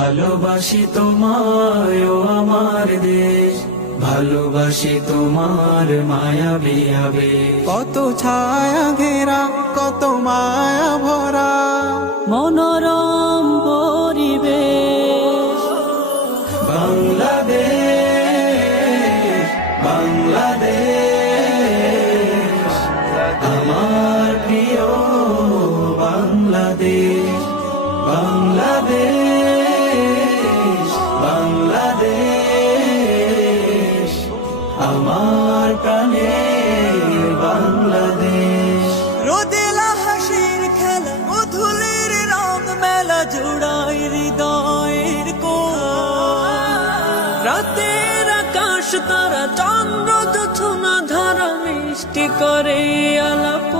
ভালোবাসি তোমায় ও আমার দেশ। ভালোবাসি তোমার মায়াবী আবেশ। কত ছায়া ঘেরা, কত মায়া ভরা। মনোরম পরিবেশ। বাংলাদেশ বাংলাদেশ। আমার প্রাণের বাংলাদেশ। রোদেলা হাসির খেলা, মধুলের রং, মেলা জোড়ায় হৃদয়ের কো রাতের আকাশ, তারা চন্দ্র যোছনা ধারা মিষ্টি করে আলাপ